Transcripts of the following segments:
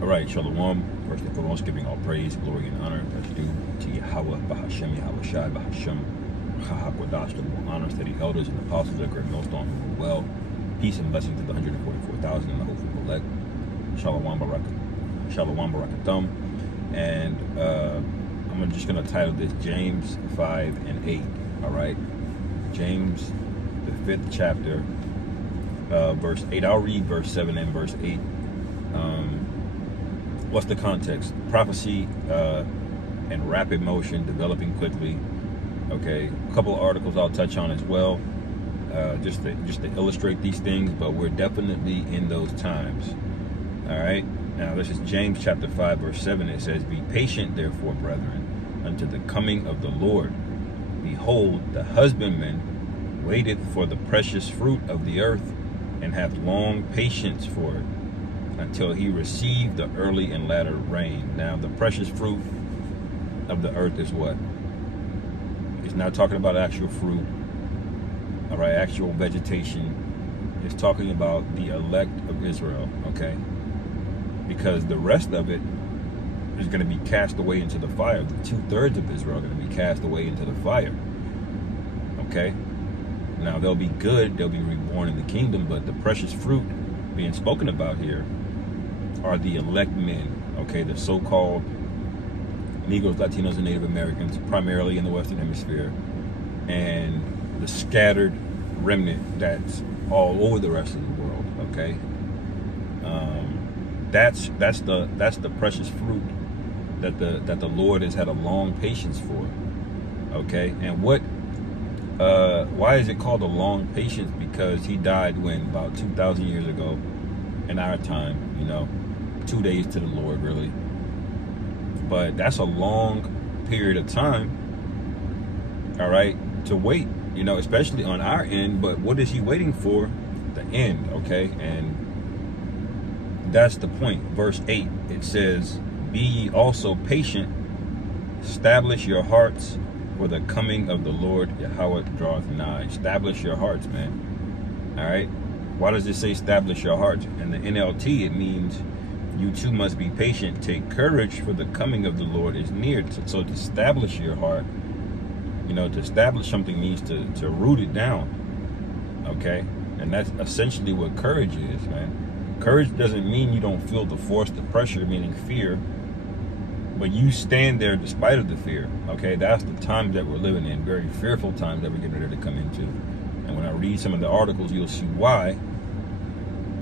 All right, Shalom. First and foremost, giving all praise, glory, and honor that's due to Yahweh, Bahashem, Yahweh Shai, Bahashem, Chahakwadash, the honor, steady elders and apostles that great millstone who rule well. Peace and blessings to the 144,000 and the hopeful elect. Shalom Barakatum. And I'm just going to title this James 5 and 8. All right, James, the 5th chapter, verse 8. I'll read verse 7 and verse 8. What's the context? Prophecy in rapid motion, developing quickly. Okay, a couple of articles I'll touch on as well, just to illustrate these things. But we're definitely in those times. All right. Now this is James chapter 5 verse 7. It says, "Be patient, therefore, brethren, unto the coming of the Lord. Behold, the husbandman waiteth for the precious fruit of the earth, and hath long patience for it, until he receive the early and latter rain." Now, the precious fruit of the earth is what? It's not talking about actual fruit, all right, actual vegetation. It's talking about the elect of Israel, okay? Because the rest of it is going to be cast away into the fire. The 2/3 of Israel are going to be cast away into the fire, okay? Now, they'll be good, they'll be reborn in the kingdom, but the precious fruit being spoken about here are the elect men, okay? The so-called Negroes, Latinos, and Native Americans, primarily in the Western Hemisphere, and the scattered remnant that's all over the rest of the world, okay? That's the precious fruit that the Lord has had a long patience for, okay? And why is it called a long patience? Because he died when? About 2,000 years ago in our time, 2 days to the Lord, really. But that's a long period of time, all right, to wait, especially on our end. But what is he waiting for? The end, okay? And that's the point. Verse 8, it says, "Be ye also patient, establish your hearts, for the coming of the Lord Yahweh draweth nigh." Establish your hearts, man. All right? Why does it say establish your hearts? In the NLT, it means you too must be patient. Take courage, for the coming of the Lord is near. So to establish your heart, to establish something means to root it down, okay? And that's essentially what courage is, man. Courage doesn't mean you don't feel the force, the pressure, meaning fear, but you stand there despite of the fear, okay? That's the times that we're living in, very fearful times that we're getting ready to come into. And when I read some of the articles, you'll see why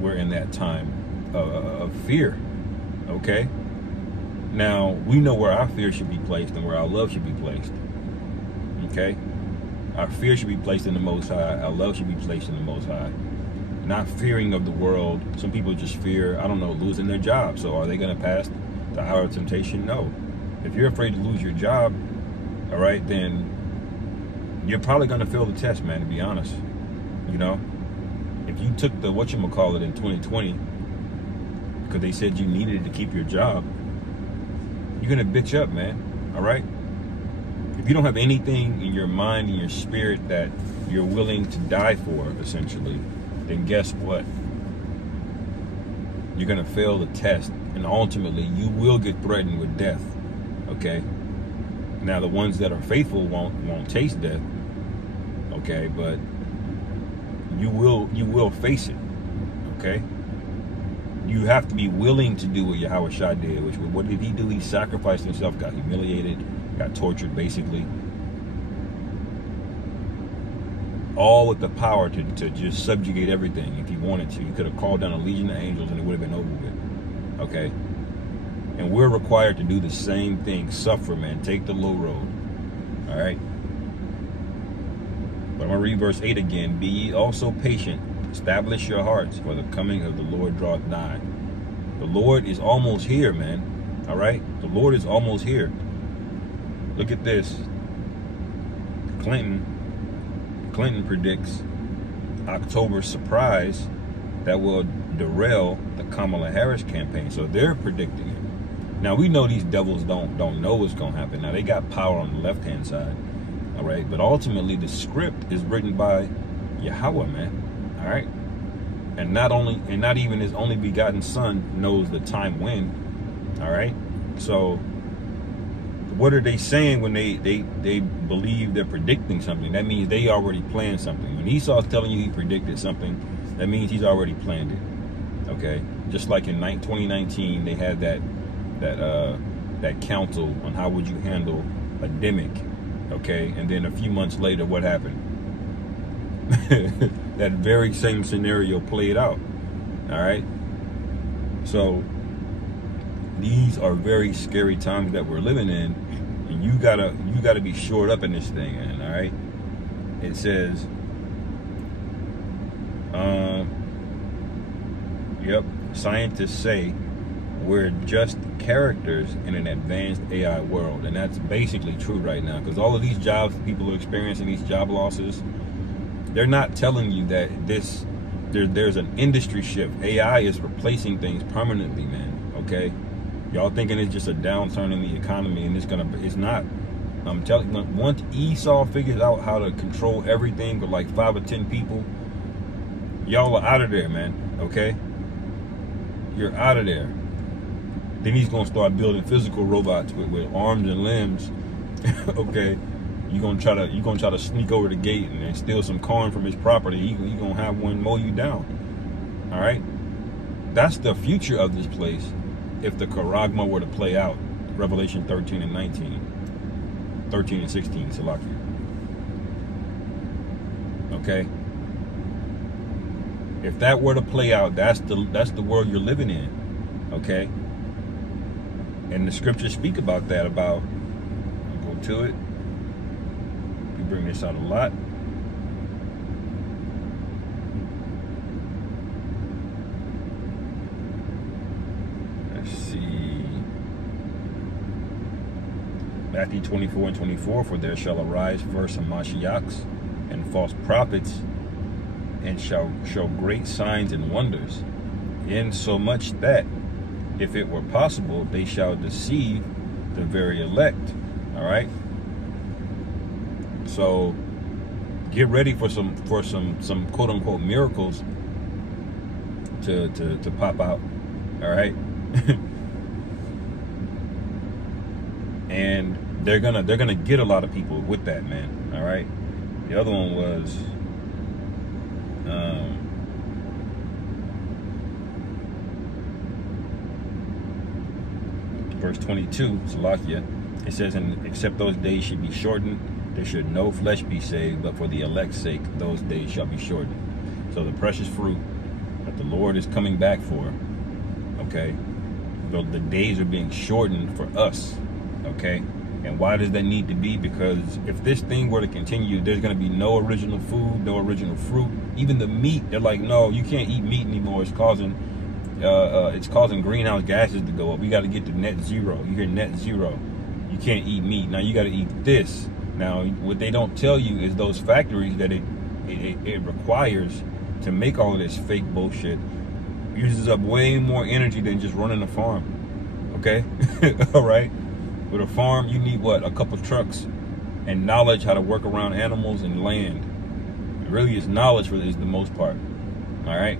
we're in that time of fear, okay? Now, we know where our fear should be placed and where our love should be placed, okay? Our fear should be placed in the Most High. Our love should be placed in the Most High. Not fearing of the world. Some people just fear, losing their job. So are they going to pass the hour of temptation? No. If you're afraid to lose your job, all right, then you're probably going to fail the test, man, to be honest. If you took the whatchamacallit in 2020, because they said you needed to keep your job, you're going to bitch up, man, all right? If you don't have anything in your mind and your spirit that you're willing to die for, essentially, then guess what? You're going to fail the test, and ultimately you will get threatened with death, okay? Now, the ones that are faithful won't taste death, okay? But you will face it, okay? You have to be willing to do what Yahweh Shai did, which, what did he do? He sacrificed himself, got humiliated, got tortured, basically. All with the power to just subjugate everything if he wanted to. He could have called down a legion of angels and it would have been over with, okay? And we're required to do the same thing. Suffer, man. Take the low road, all right? But I'm going to read verse 8 again. "Be ye also patient. Establish your hearts, for the coming of the Lord draweth nigh." The Lord is almost here, man. All right? The Lord is almost here. Look at this. Clinton predicts October surprise that will derail the Kamala Harris campaign. So they're predicting it. Now, we know these devils don't know what's going to happen. Now, they got power on the left-hand side. All right? But ultimately, the script is written by Yahweh, man. All right? And not even his only begotten son knows the time when. All right. So what are they saying when they believe they're predicting something? That means they already planned something. When Esau's telling you he predicted something, that means he's already planned it. Okay. Just like in 2019, they had that council on how would you handle a demic. Okay. And then a few months later, what happened? That very same scenario played out. All right. So these are very scary times that we're living in, and you gotta be shored up in this thing. And all right, it says, yep, scientists say we're just characters in an advanced AI world, and that's basically true right now, because all of these jobs people are experiencing, these job losses, they're not telling you that there's an industry shift. AI is replacing things permanently, man. Okay. Y'all thinking it's just a downturn in the economy, and it's not. I'm telling you, once Esau figures out how to control everything with like 5 or 10 people, y'all are out of there, man. Okay? You're out of there. Then he's gonna start building physical robots with arms and limbs. Okay? You're gonna try to sneak over the gate and steal some corn from his property. He gonna have one mow you down. All right? That's the future of this place. If the charagma were to play out, Revelation 13 and 19, 13 and 16, Salakia. Okay? If that were to play out, that's the world you're living in. Okay? And the scriptures speak about that, I'll go to it. We bring this out a lot. Matthew 24 and 24, for there shall arise first Mashiachs and false prophets, and shall show great signs and wonders, insomuch that, if it were possible, they shall deceive the very elect. All right. So get ready for some quote unquote miracles to pop out. All right. And they're gonna get a lot of people with that, man. All right. The other one was verse 22, Salakia. It says, and except those days should be shortened, there should no flesh be saved, but for the elect's sake those days shall be shortened. So the precious fruit that the Lord is coming back for, okay, the days are being shortened for us. Okay, and why does that need to be? Because if this thing were to continue, there's going to be no original food, no original fruit. Even the meat, they're like, no, you can't eat meat anymore. It's causing greenhouse gases to go up. We got to get to net zero. You hear net zero? You can't eat meat. Now you got to eat this. Now what they don't tell you is those factories that it requires to make all of this fake bullshit uses up way more energy than just running a farm. Okay, all right. With a farm, you need what? A couple trucks and knowledge how to work around animals and land. It really is knowledge is the most part. All right.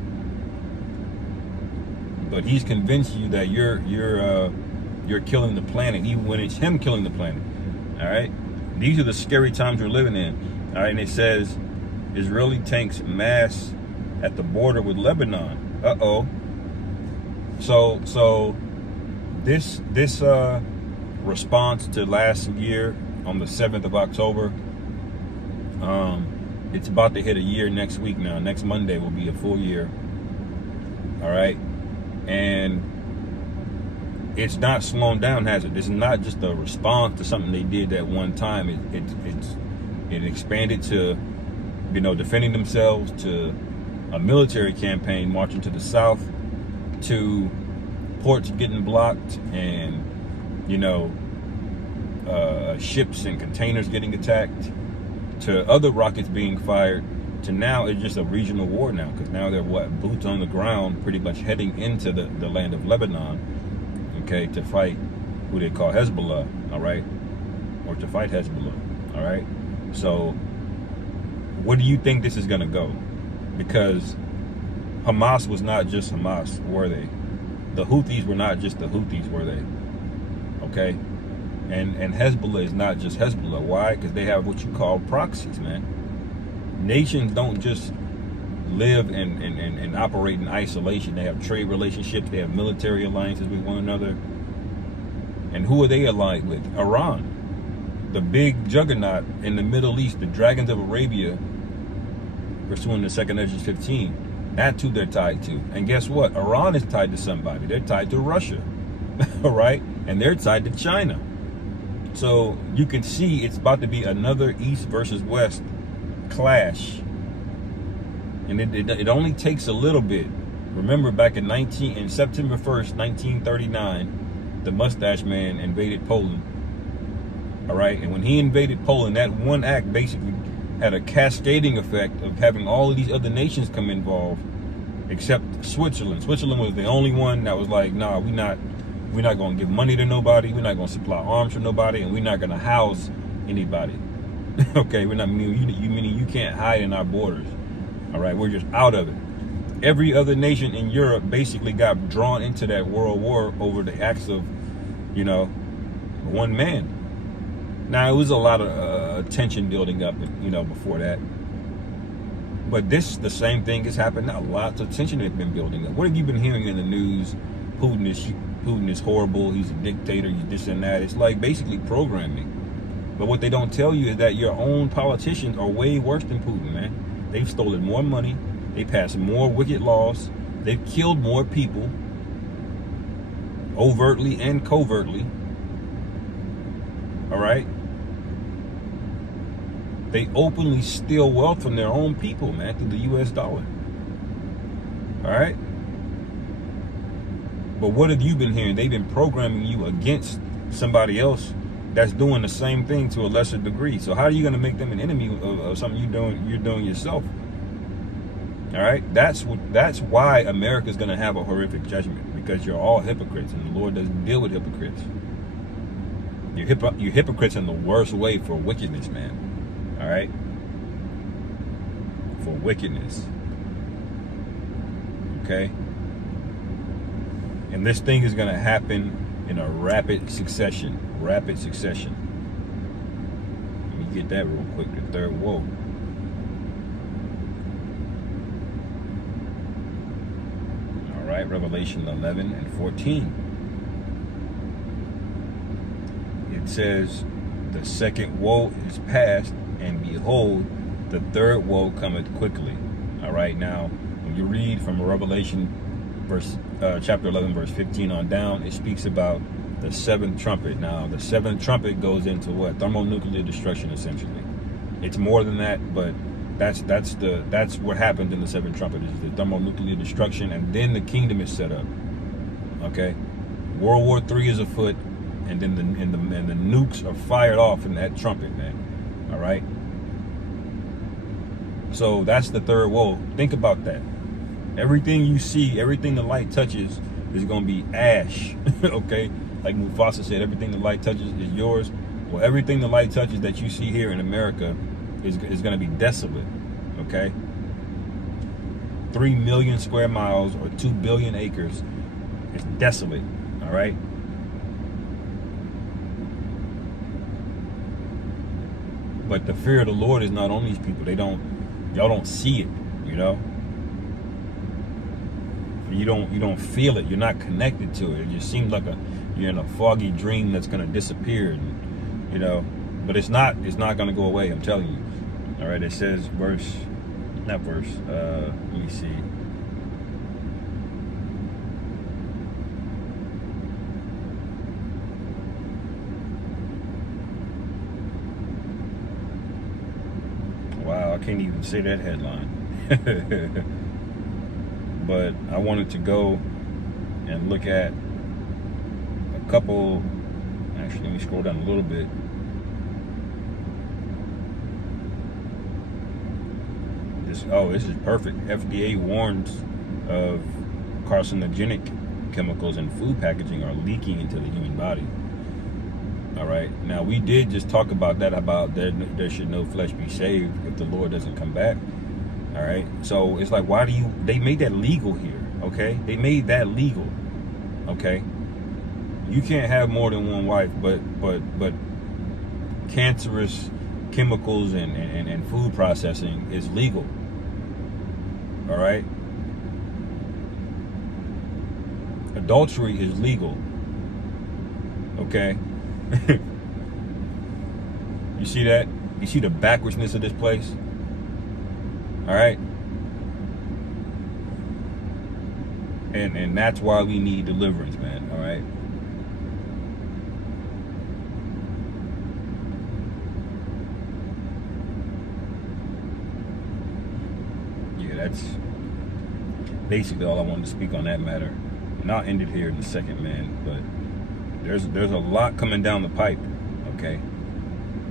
But he's convinced you that you're killing the planet, even when it's him killing the planet. All right. These are the scary times we're living in. All right. And it says Israeli tanks mass at the border with Lebanon. Uh-oh. So this response to last year on the 7th of October, it's about to hit a year next week now. Next Monday will be a full year. All right. And it's not slowing down, has it? This is not just a response to something they did that one time. It expanded to, defending themselves, to a military campaign marching to the south, to ports getting blocked, and ships and containers getting attacked, to other rockets being fired, to now it's just a regional war now, because now they're boots on the ground, pretty much heading into the land of Lebanon, okay, to fight who they call Hezbollah, all right, or to fight Hezbollah, all right. So what do you think this is going to go? Because Hamas was not just Hamas, were they? the Houthis were not just the Houthis, were they? Okay. And Hezbollah is not just Hezbollah. Why? Because they have what you call proxies, man. Nations don't just live and operate in isolation. They have trade relationships. They have military alliances with one another. And who are they allied with? Iran, the big juggernaut in the Middle East, the Dragons of Arabia, pursuing the Second Esdras 15. That's who they're tied to. And guess what? Iran is tied to somebody. They're tied to Russia, all right? And they're tied to China. So you can see it's about to be another East versus West clash. And it only takes a little bit. Remember back in September 1st, 1939, the Mustache Man invaded Poland. All right. And when he invaded Poland, that one act basically had a cascading effect of having all of these other nations come involved, except Switzerland. Switzerland was the only one that was like, nah, we're not going to give money to nobody. We're not going to supply arms for nobody. And we're not going to house anybody. Okay. We're not, meaning you can't hide in our borders. All right. We're just out of it. Every other nation in Europe basically got drawn into that world war over the acts of, you know, one man. Now, it was a lot of tension building up, you know, before that. But the same thing has happened now. Lots of tension has been building up. What have you been hearing in the news? Putin is horrible. He's a dictator. He's this and that. It's like basically programming. But what they don't tell you is that your own politicians are way worse than Putin, man. They've stolen more money. They passed more wicked laws. They've killed more people, overtly and covertly. All right? They openly steal wealth from their own people, man, through the US dollar. All right? But what have you been hearing? They've been programming you against somebody else that's doing the same thing to a lesser degree. So how are you going to make them an enemy of something you're doing yourself? All right? That's why America's going to have a horrific judgment, because you're all hypocrites, and the Lord doesn't deal with hypocrites. You're hypocrites in the worst way for wickedness, man. All right? For wickedness. Okay? And this thing is going to happen in a rapid succession. Rapid succession. Let me get that real quick. The third woe. All right, Revelation 11 and 14. It says, the second woe is past, and behold, the third woe cometh quickly. All right, now, when you read from Revelation chapter 11, verse 15 on down, it speaks about the seventh trumpet. Now, the seventh trumpet goes into what? Thermonuclear destruction, essentially. It's more than that, but that's what happened in the seventh trumpet, is the thermonuclear destruction, and then the kingdom is set up. Okay, World War III is afoot, and then the nukes are fired off in that trumpet, man. All right. So that's the third woe. Think about that. Everything you see, everything the light touches is going to be ash. Okay. Like Mufasa said, everything the light touches is yours. Well, everything the light touches that you see here in America is going to be desolate. Okay. 3 million square miles or 2 billion acres. It's desolate. All right. But the fear of the Lord is not on these people. Y'all don't see it, you know. You don't feel it. You're not connected to it. It just seems like you're in a foggy dream that's gonna disappear, and, you know. But it's not gonna go away. I'm telling you. All right. It says let me see. Wow, I can't even say that headline. But I wanted to go and look at a couple. Actually, let me scroll down a little bit. This is perfect. FDA warns of carcinogenic chemicals in food packaging are leaking into the human body. All right. Now, we did just talk about that, about there should no flesh be saved if the Lord doesn't come back. All right. So it's like, they made that legal here. Okay. They made that legal. Okay, you can't have more than one wife, but cancerous chemicals and food processing is legal. All right, adultery is legal. Okay. You see that? You see the backwardsness of this place? All right. And that's why we need deliverance, man. All right. Yeah, that's basically all I wanted to speak on that matter. And I'll end it here in a second, man. But there's a lot coming down the pipe. Okay.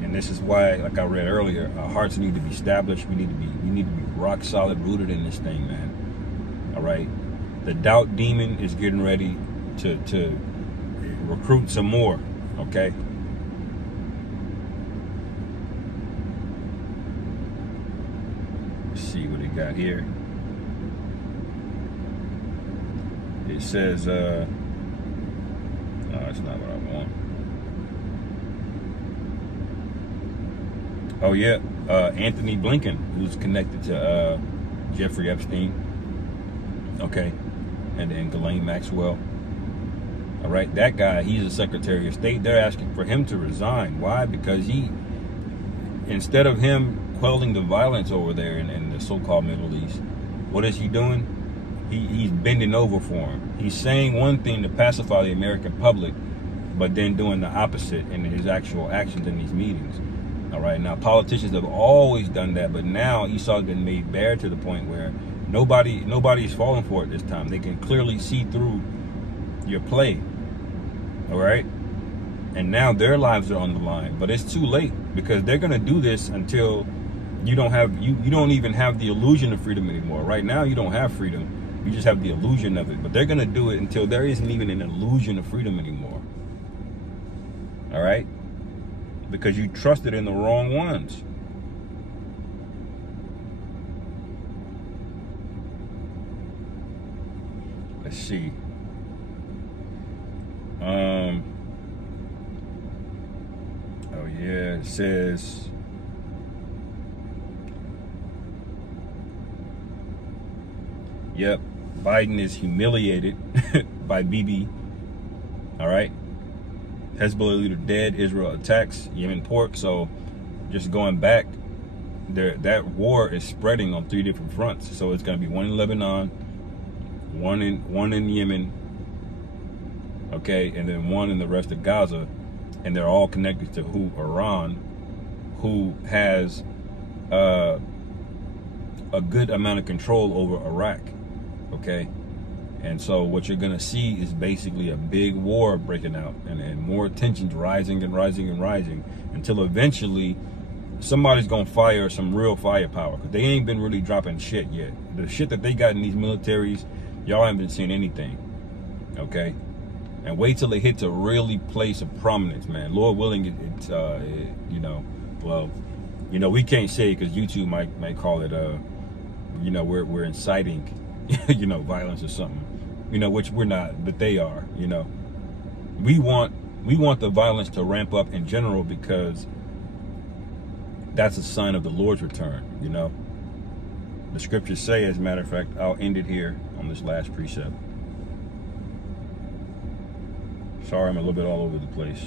And this is why, like I read earlier, our hearts need to be established. We need to be rock solid, rooted in this thing, man. All right. The doubt demon is getting ready to recruit some more. Okay. Let's see what he got here. It says, no, that's not what I want. Oh yeah, Anthony Blinken, who's connected to Jeffrey Epstein, okay, and then Ghislaine Maxwell. All right, that guy, he's a Secretary of State. They're asking for him to resign. Why? Because he, instead of him quelling the violence over there in the so-called Middle East, what is he doing? He's bending over for him. He's saying one thing to pacify the American public, but then doing the opposite in his actual actions in these meetings. All right, now politicians have always done that, but now Esau's been made bare to the point where nobody's falling for it this time. They can clearly see through your play. All right, and now their lives are on the line, but it's too late because they're gonna do this until you don't even have the illusion of freedom anymore. Right now, you don't have freedom. You just have the illusion of it, but they're gonna do it until there isn't even an illusion of freedom anymore. All right. Because you trusted in the wrong ones. Let's see. Oh yeah, it says yep, Biden is humiliated by Bibi. All right. Hezbollah leader dead, Israel attacks Yemen port. So just going back there, that war is spreading on 3 different fronts. So it's going to be one in Lebanon, one in Yemen, okay, and then one in the rest of Gaza, and they're all connected to Iran, who has a good amount of control over Iraq, okay. And so what you're going to see is basically a big war breaking out and more tensions rising and rising and rising until eventually somebody's going to fire some real firepower, because they ain't been really dropping shit yet. The shit that they got in these militaries, y'all haven't been seeing anything, okay? And wait till it hits a really place of prominence, man. Lord willing, you know, well, you know, we can't say it because YouTube might call it, you know, we're inciting, you know, violence or something, you know, which we're not, but they are, you know. We want the violence to ramp up in general because that's a sign of the Lord's return, you know. The scriptures say, as a matter of fact, I'll end it here on this last precept. Sorry, I'm a little bit all over the place.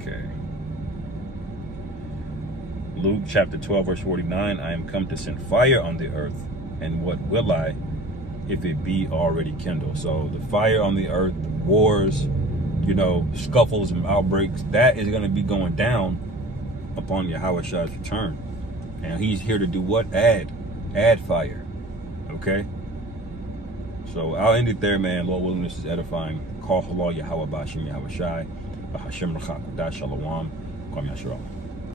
Okay. Luke chapter 12, verse 49, I am come to send fire on the earth, and what will I if it be already kindled? So the fire on the earth, the wars, you know, scuffles and outbreaks, that is going to be going down upon Yahweh's return. And he's here to do what? Add fire. Okay? So I'll end it there, man. Lord willing, this is edifying. Call halal Yahweh Bashim Yahweh Shai. Hashem Rachak Shalom. Kwam Yasharal.